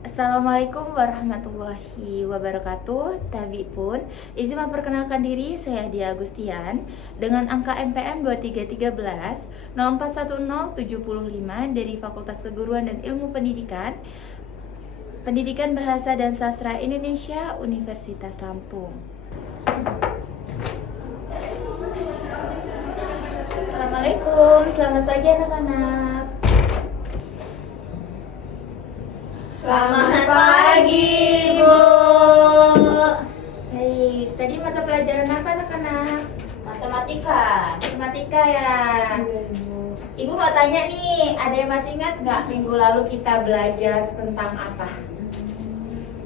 Assalamualaikum warahmatullahi wabarakatuh. Tabi pun izin memperkenalkan diri, saya Dia Agustian dengan angka NPM 2313 041075 dari Fakultas Keguruan dan Ilmu Pendidikan Pendidikan Bahasa dan Sastra Indonesia Universitas Lampung. Assalamualaikum, selamat pagi anak-anak. Selamat pagi, Bu. Baik, tadi mata pelajaran apa anak-anak? Matematika. Matematika ya. Ibu mau tanya nih, ada yang masih ingat nggak minggu lalu kita belajar tentang apa?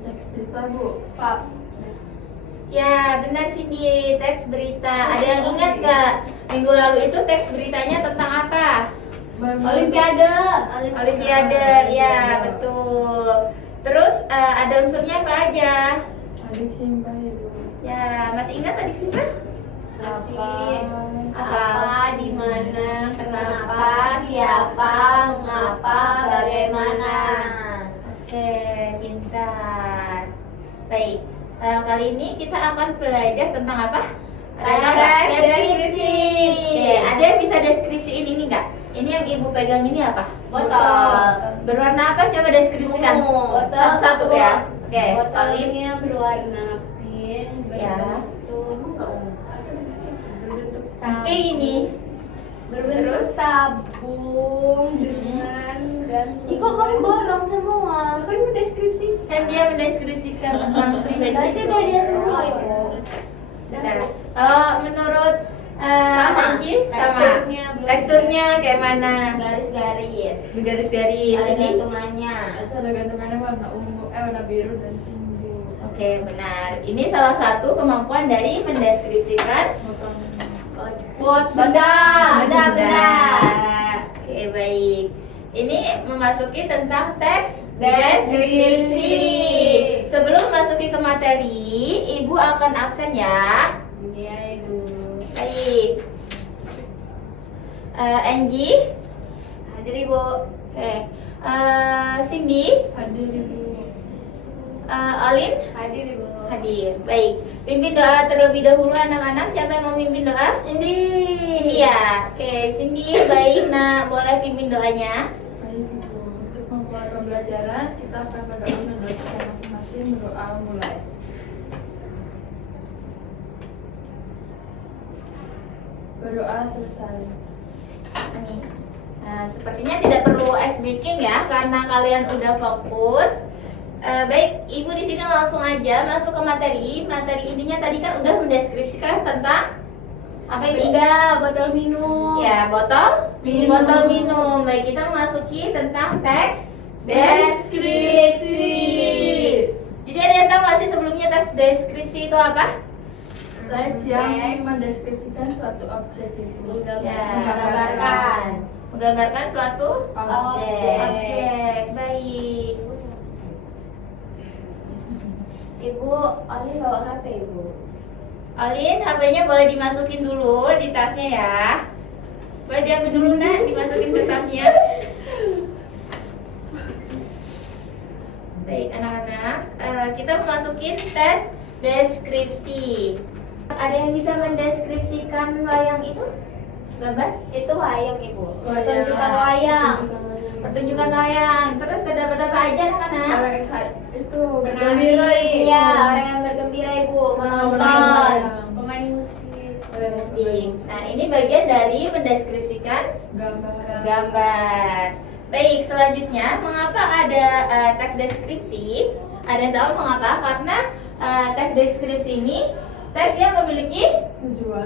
Teks berita, Bu. Pak. Ya, benar Cindy, teks berita. Ada yang ingat nggak? Minggu lalu itu teks beritanya tentang apa? Olimpiade. Olimpiade, ya betul. Terus ada unsurnya apa aja? Adik Simba, Ibu. Ya, masih ingat adik Simba? Apa, di mana, kenapa, siapa, mengapa, bagaimana. Oke, pintar. Baik, kali ini kita akan belajar tentang apa? Deskripsi. Oke, ada yang bisa deskripsiin ini nggak? Ini yang ibu pegang ini apa? Botol. Berwarna apa? Coba deskripsikan. Botol. Satu-satu ya. Oke, Alin. Botolnya berwarna pink, Ya. berbentuk Pink ini. berbentuk tabung dengan gantung. Ih, kok kamu borong semua? Kan deskripsi. Kan dia mendeskripsikan tentang pribadi. Berarti itu. udah dia semua, Ibu. Nah, kalau menurut Sama. Anji sama. Teksturnya kayak mana? Garis-garis. Bergaris-garis. Ada Ini. gantungannya. Itu ada gantungannya warna ungu, warna biru dan ungu. Oke, benar. Ini salah satu kemampuan dari mendeskripsikan benda. Oke, baik. Ini memasuki tentang teks deskripsi. Sebelum masuki ke materi, Ibu akan absen ya. Iya, Ibu. Baik. Angie, Hadir, Ibu. oke. Cindy, Hadir Ibu. Alin, Hadir, Ibu. hadir. Baik. Pimpin doa terlebih dahulu anak-anak. Siapa yang mau pimpin doa? Cindy. Cindy ya. Oke, Cindy, baik. Nah, boleh pimpin doanya. Baik Ibu, untuk memulai pembelajaran kita akan berdoa menurut kita masing-masing. Berdoa mulai. Berdoa selesai. Amin. Nah, sepertinya tidak perlu ice breaking ya, karena kalian udah fokus. Baik, Ibu di sini langsung aja masuk ke materi. Materi intinya tadi kan udah mendeskripsikan tentang apa ini? Botol minum. Ya, botol Minum. Botol minum. Baik, kita memasuki tentang teks deskripsi. Jadi ada yang tahu nggak sih sebelumnya teks deskripsi itu apa? Teks yang mendeskripsikan suatu objek Ibu. Ya, Menggambarkan. Menggambarkan suatu Objek. objek. Baik. Ibu, Alin bawa HP, Ibu. Alin, HP-nya boleh dimasukin dulu di tasnya ya. Boleh diambil dulu nak, dimasukin ke tasnya. Baik anak-anak, kita memasukin tes deskripsi. Ada yang bisa mendeskripsikan wayang itu? Gambar? Itu wayang, Ibu. Wayang. Pertunjukan wayang. Pertunjukan wayang. Terus terdapat apa aja anak-anak? Orang yang itu Menari. bergembira Ibu. Iya, orang yang bergembira, Ibu. Menonton. Menonton. Pemain musik. Musik. Nah, ini bagian dari mendeskripsikan Gambar. gambar. Baik, selanjutnya mengapa ada teks deskripsi? Ada yang tahu mengapa? Karena teks deskripsi ini teks yang memiliki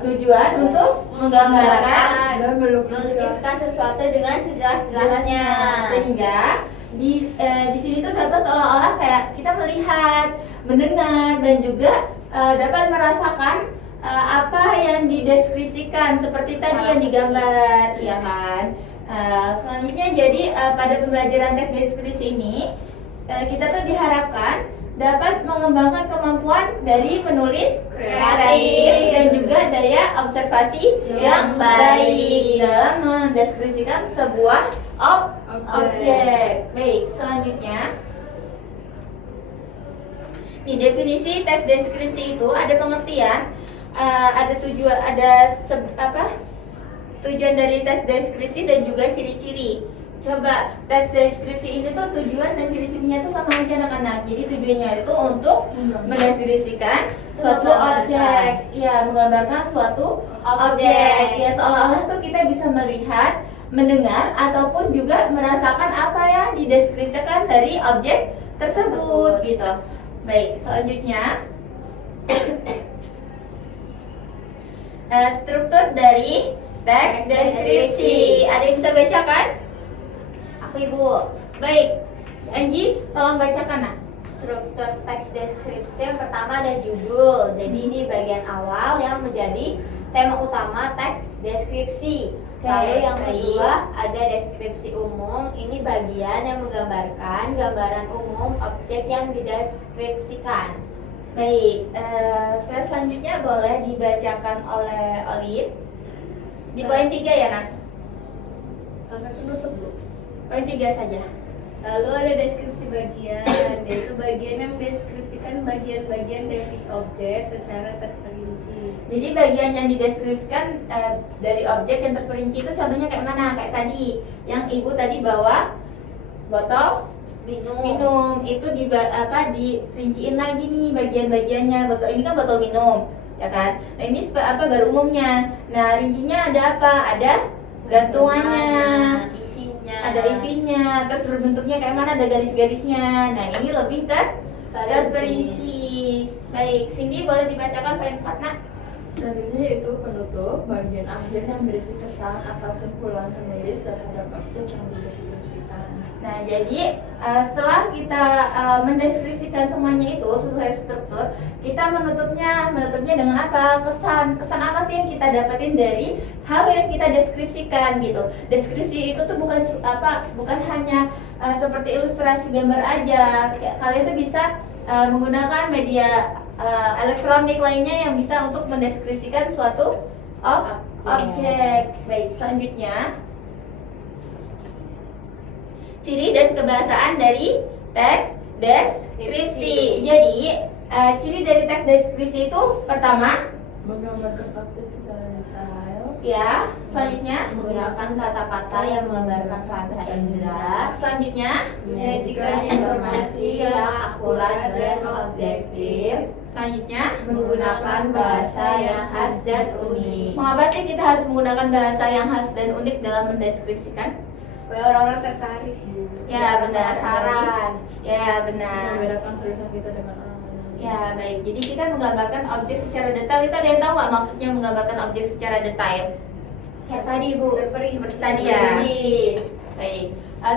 tujuan untuk menggambarkan Dan Melukiskan sesuatu dengan sejelas-jelasnya. sehingga di sini tuh dapat seolah-olah kayak kita melihat, mendengar dan juga dapat merasakan apa yang dideskripsikan seperti tadi yang digambar, ya kan? Selanjutnya jadi pada pembelajaran teks deskripsi ini kita tuh diharapkan dapat mengembangkan kemampuan dari menulis kreatif dan juga daya observasi yang baik dalam mendeskripsikan sebuah objek. Baik, selanjutnya Nih, definisi teks deskripsi itu ada pengertian, ada tujuan, tujuan dari teks deskripsi dan juga ciri-ciri. Coba tes deskripsi ini tuh tujuan dan ciri-cirinya tuh sama aja anak-anak. Jadi tujuannya itu untuk mendeskripsikan suatu objek, ya menggambarkan suatu objek. Ya seolah-olah tuh kita bisa melihat, mendengar ataupun juga merasakan apa yang dideskripsikan dari objek tersebut gitu. Baik, selanjutnya struktur dari teks deskripsi. Ada yang bisa bacakan? Aku Ibu. Baik, Anji, tolong bacakan nak. Struktur teks deskripsi itu yang pertama ada judul. Jadi ini bagian awal yang menjadi tema utama teks deskripsi. Lalu yang kedua ada deskripsi umum. Ini bagian yang menggambarkan gambaran umum objek yang dideskripsikan. Baik, slide selanjutnya boleh dibacakan oleh Olin. Di poin 3 ya nak? Sampai penutup Bu. Poin 3 saja. Lalu ada deskripsi bagian, yaitu bagian yang mendeskripsikan bagian-bagian dari objek secara terperinci. Jadi bagian yang dideskripsikan dari objek yang terperinci itu contohnya kayak mana? Kayak tadi, yang ibu tadi bawa botol minum itu dirinciin lagi nih bagian-bagiannya. Botol ini kan botol minum, ya kan? Nah ini baru umumnya. Nah rincinya ada apa? Ada gantungannya, ada isinya, terus berbentuknya kayak mana? Ada garis-garisnya. Nah ini lebih terperinci. Baik, Cindy boleh dibacakan poin 4 nak? Selanjutnya itu penutup, bagian akhir yang berisi kesan atau simpulan penulis terhadap objek yang dideskripsikan. Nah, jadi setelah kita mendeskripsikan semuanya itu sesuai struktur, kita menutupnya dengan apa? Kesan apa sih yang kita dapetin dari hal yang kita deskripsikan gitu. Deskripsi itu tuh bukan hanya seperti ilustrasi gambar aja. Kalian tuh bisa menggunakan media elektronik lainnya yang bisa untuk mendeskripsikan suatu objek. Baik, selanjutnya ciri dan kebahasaan dari teks deskripsi. Jadi ciri dari teks deskripsi itu pertama Menggambarkan objek secara detail. ya, selanjutnya Menggunakan kata-kata yang menggambarkan panca indera. selanjutnya Menyajikan informasi yang akurat dan objektif. selanjutnya Menggunakan bahasa yang khas dan unik. mengapa sih kita harus menggunakan bahasa yang khas dan unik dalam mendeskripsikan? Supaya orang-orang tertarik Bu. Ya benar, Penasaran. ya Bisa benar. membedakan tulisan kita dengan orang lain. Ya baik, jadi kita menggambarkan objek secara detail. Itu ada yang tahu nggak maksudnya menggambarkan objek secara detail? Kayak tadi Bu. Terperinci. Seperti tadi ya. Terperinci. Baik.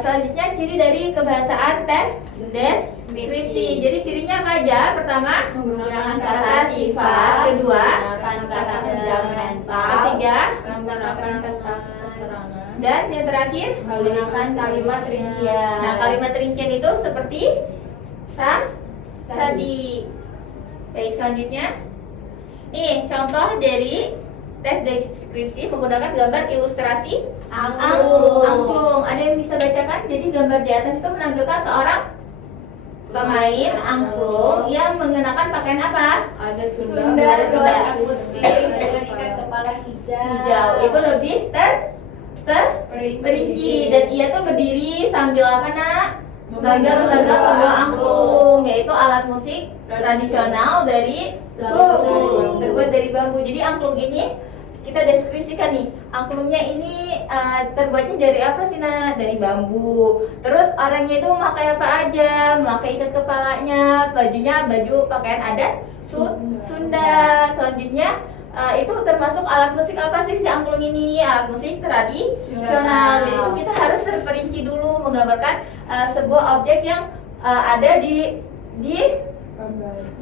Selanjutnya ciri dari kebahasaan teks deskripsi. Jadi cirinya apa aja? Pertama, Menggunakan kata sifat. Kedua, menggunakan kata penjamin pau. ketiga, Menggunakan kata keterangan. dan yang terakhir. Menggunakan kalimat rincian. Nah, kalimat rincian itu seperti tadi. Baik, selanjutnya. Nih, contoh dari teks deskripsi menggunakan gambar ilustrasi angklung. Ada yang bisa bacakan? Jadi gambar di atas itu menampilkan seorang pemain angklung yang mengenakan pakaian apa? Adat Sunda. Sunda Sunda. berwarna putih dengan ikat kepala Hijau. Itu lebih terperinci dan ia tuh berdiri sambil apa nak? Sambil memegang sebuah angklung, yaitu alat musik tradisional dari bambu, terbuat dari bambu. Jadi angklung ini kita deskripsikan nih, angklungnya ini terbuatnya dari apa sih nak? Dari bambu. Terus orangnya itu memakai apa aja? Memakai ikat kepalanya, bajunya baju pakaian adat Sunda. Selanjutnya itu termasuk alat musik apa sih si angklung ini? Alat musik tradisional. Jadi itu kita harus terperinci dulu menggambarkan sebuah objek yang ada di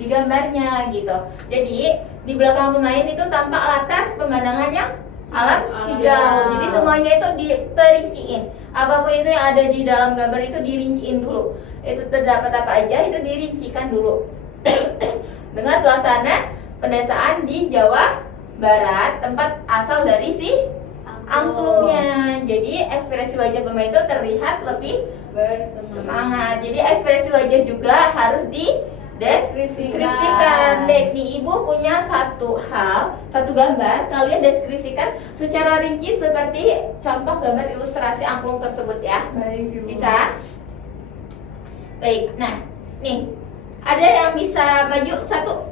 gambarnya gitu. Jadi di belakang pemain itu tampak latar pemandangannya alam hijau. Jadi semuanya itu diperinciin. Apapun itu yang ada di dalam gambar itu dirinciin dulu. Itu terdapat apa aja itu dirincikan dulu. Dengan suasana pedesaan di Jawa Barat, tempat asal dari si angklungnya. Jadi ekspresi wajah pemain itu terlihat lebih semangat. Jadi ekspresi wajah juga harus deskripsikan. Baik, nih Ibu punya satu gambar, kalian deskripsikan secara rinci seperti contoh gambar ilustrasi angklung tersebut ya. Baik, Ibu. Bisa? Baik, nah nih ada yang bisa maju satu.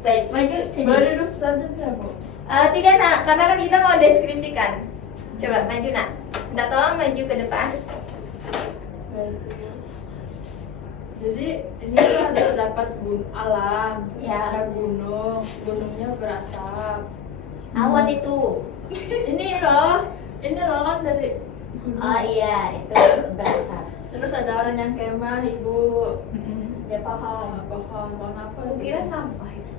Baik, maju sini. Boleh duduk selanjutnya, Bu. Tidak nak, karena kan kita mau deskripsikan. Coba maju nak. Minta tolong maju ke depan. Baik. Jadi ini tuh ada terdapat alam, Ya. ada gunungnya berasap. Awan itu. Ini loh kan dari gunung. Oh iya, itu berasap. Terus ada orang yang kemah, Ibu. Dia paham. Pohon apa? Kira sampah itu.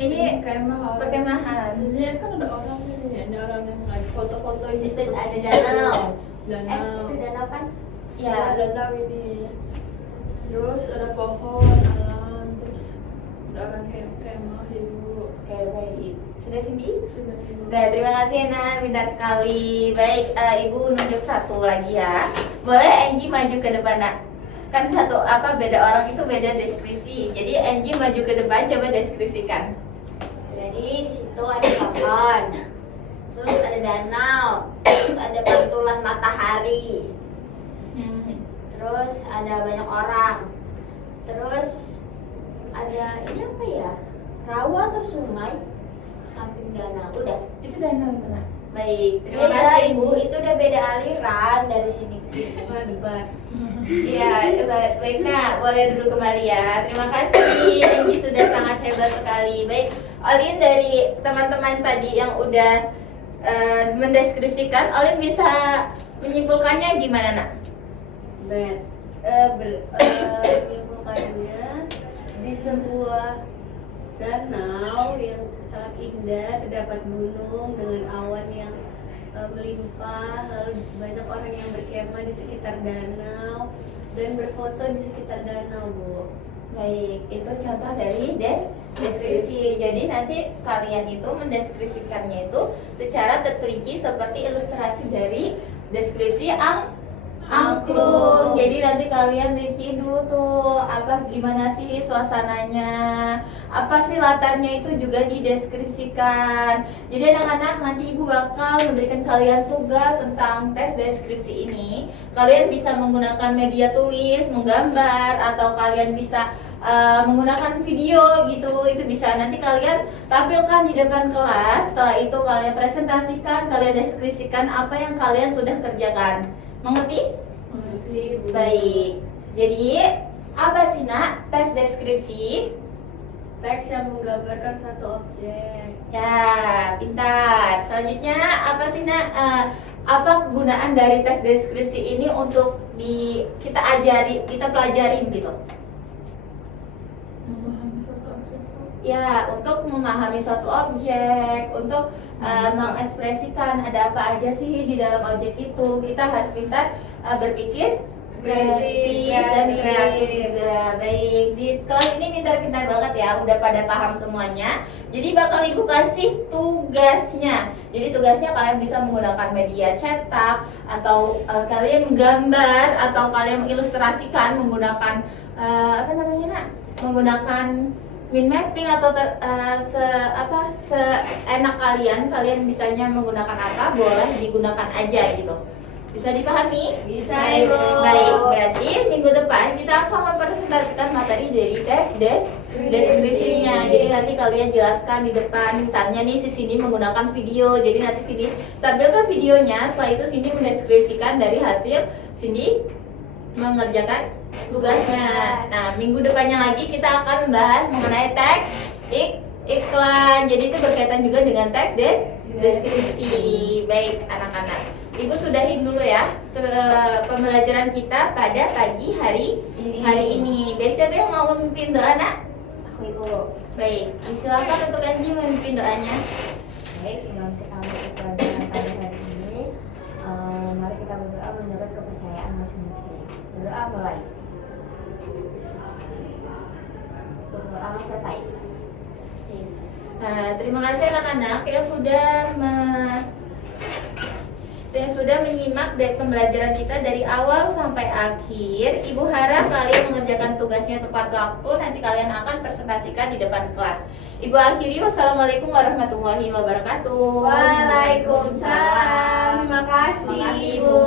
Ini kemah orang. perkemahan. Ini kan ada orang ini, ada orang yang lagi foto-foto ini. Itu ada danau. Danau. Itu danau kan? Ya, danau ini. Terus ada pohon, alam, terus ada orang kemah, Ibu. Oke, baik. Sudah Cindy? Sudah, Ibu. Nah, terima kasih Nak, pintar sekali. Baik, Ibu nunjuk satu lagi ya. Boleh Angie maju ke depan Nak. Kan beda orang itu beda deskripsi. Jadi Angie maju ke depan, coba deskripsikan. Jadi di situ ada pohon, terus ada danau, terus ada pantulan matahari, terus ada banyak orang, terus ada ini apa ya? Rawa atau sungai samping danau. Udah. Itu danau Nak. Baik, terima Beda kasih Ibu, itu udah beda aliran dari sini ke sini. Debat. Iya, baik Nak, boleh duduk kembali ya. Terima kasih, Angie sudah sangat hebat sekali. Baik, Olin dari teman-teman tadi yang udah mendeskripsikan, Olin bisa menyimpulkannya gimana Nak? Menyimpulkannya di sebuah danau yang sangat indah terdapat gunung dengan awan yang melimpah, lalu banyak orang yang berkemah di sekitar danau dan berfoto di sekitar danau, Bu. Baik, itu contoh dari deskripsi. Jadi nanti kalian itu mendeskripsikannya itu secara terperinci seperti ilustrasi dari deskripsi angklung. Jadi nanti kalian rinciin dulu tuh gimana sih suasananya, apa sih latarnya itu juga dideskripsikan. Jadi anak-anak nanti ibu bakal memberikan kalian tugas tentang tes deskripsi ini. Kalian bisa menggunakan media tulis, menggambar, atau kalian bisa menggunakan video gitu. Itu bisa nanti kalian tampilkan di depan kelas. Setelah itu kalian presentasikan, kalian deskripsikan apa yang kalian sudah kerjakan. Mengerti? Mengerti, Bu. Baik. Jadi apa sih Nak tes deskripsi? Teks yang menggambarkan satu objek. Ya, pintar. Selanjutnya apa sih Nak? Apa kegunaan dari tes deskripsi ini untuk kita pelajarin gitu? Memahami suatu objek. Ya, untuk memahami suatu objek, untuk mengekspresikan ada apa aja sih di dalam objek itu. Kita harus pintar berpikir kreatif dan kreatif juga. Baik, di kelas ini pintar-pintar banget ya, udah pada paham semuanya. Jadi bakal ibu kasih tugasnya. Jadi tugasnya kalian bisa menggunakan media cetak, atau kalian menggambar, atau kalian mengilustrasikan menggunakan menggunakan mind mapping, atau seenak kalian bisanya menggunakan apa, boleh digunakan aja gitu. Bisa dipahami? Bisa, Baik. Ibu. Baik, berarti minggu depan kita akan mempresentasikan materi dari tes deskripsinya. Jadi nanti kalian jelaskan di depan, misalnya nih si Cindy menggunakan video. Jadi nanti Cindy tampilkan videonya, setelah itu Cindy mendeskripsikan dari hasil Cindy mengerjakan tugasnya. Nah, minggu depannya lagi kita akan membahas mengenai teks iklan. Jadi itu berkaitan juga dengan teks deskripsi. Baik, anak-anak. Ibu sudahin dulu ya pembelajaran kita pada pagi hari ini. Baik, siapa yang mau memimpin doa, Nak? Aku Ibu. Baik, silakan untuk Angie memimpin doanya. Baik, sebelum kita mulai pelajaran pada hari ini, mari kita berdoa menurut kepercayaan masing-masing. Berdoa mulai. Berdoa selesai. Nah, terima kasih anak-anak yang sudah sudah menyimak dari pembelajaran kita dari awal sampai akhir. Ibu harap kalian mengerjakan tugasnya tepat waktu. Nanti kalian akan presentasikan di depan kelas. Ibu akhiri, wassalamualaikum warahmatullahi wabarakatuh. Waalaikumsalam. Terima kasih, Terima kasih, Ibu.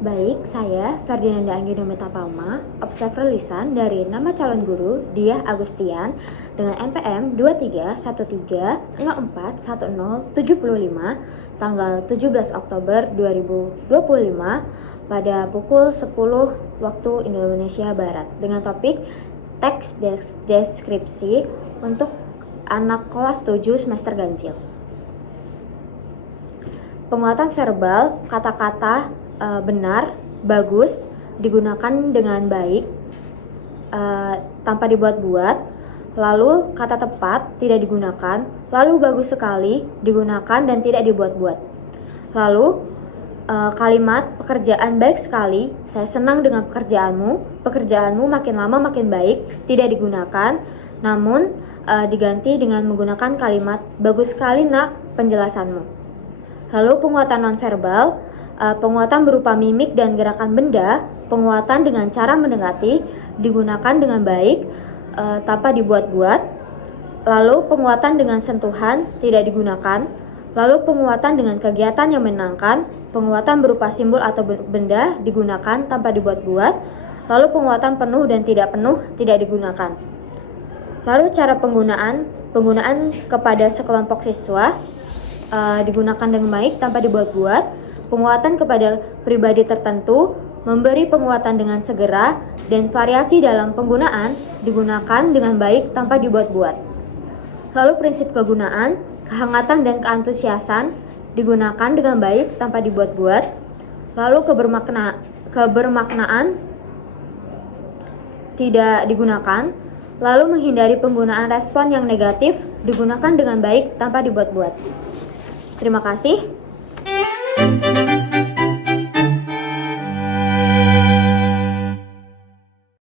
Baik, saya Ferdinanda Angginometa Palma, observer lisan dari nama calon guru Diah Agustian dengan NPM 2313041075 tanggal 17 Oktober 2025 pada pukul 10 waktu Indonesia Barat dengan topik teks deskripsi untuk anak kelas 7 semester ganjil. Penguatan verbal, kata-kata benar, bagus, digunakan dengan baik, tanpa dibuat-buat, lalu kata tepat tidak digunakan, lalu bagus sekali digunakan dan tidak dibuat-buat. Lalu kalimat pekerjaan baik sekali, saya senang dengan pekerjaanmu makin lama makin baik, tidak digunakan, namun diganti dengan menggunakan kalimat bagus sekali nak penjelasanmu. Lalu penguatan nonverbal, penguatan berupa mimik dan gerakan benda, penguatan dengan cara mendekati, digunakan dengan baik, tanpa dibuat-buat. Lalu penguatan dengan sentuhan, tidak digunakan. Lalu penguatan dengan kegiatan yang menyenangkan, penguatan berupa simbol atau benda, digunakan tanpa dibuat-buat. Lalu penguatan penuh dan tidak penuh, tidak digunakan. Lalu cara penggunaan kepada sekelompok siswa, digunakan dengan baik tanpa dibuat-buat. Penguatan kepada pribadi tertentu, memberi penguatan dengan segera, dan variasi dalam penggunaan digunakan dengan baik tanpa dibuat-buat. Lalu prinsip kegunaan, kehangatan dan keantusiasan digunakan dengan baik tanpa dibuat-buat. Lalu kebermaknaan tidak digunakan. Lalu menghindari penggunaan respon yang negatif digunakan dengan baik tanpa dibuat-buat. Terima kasih.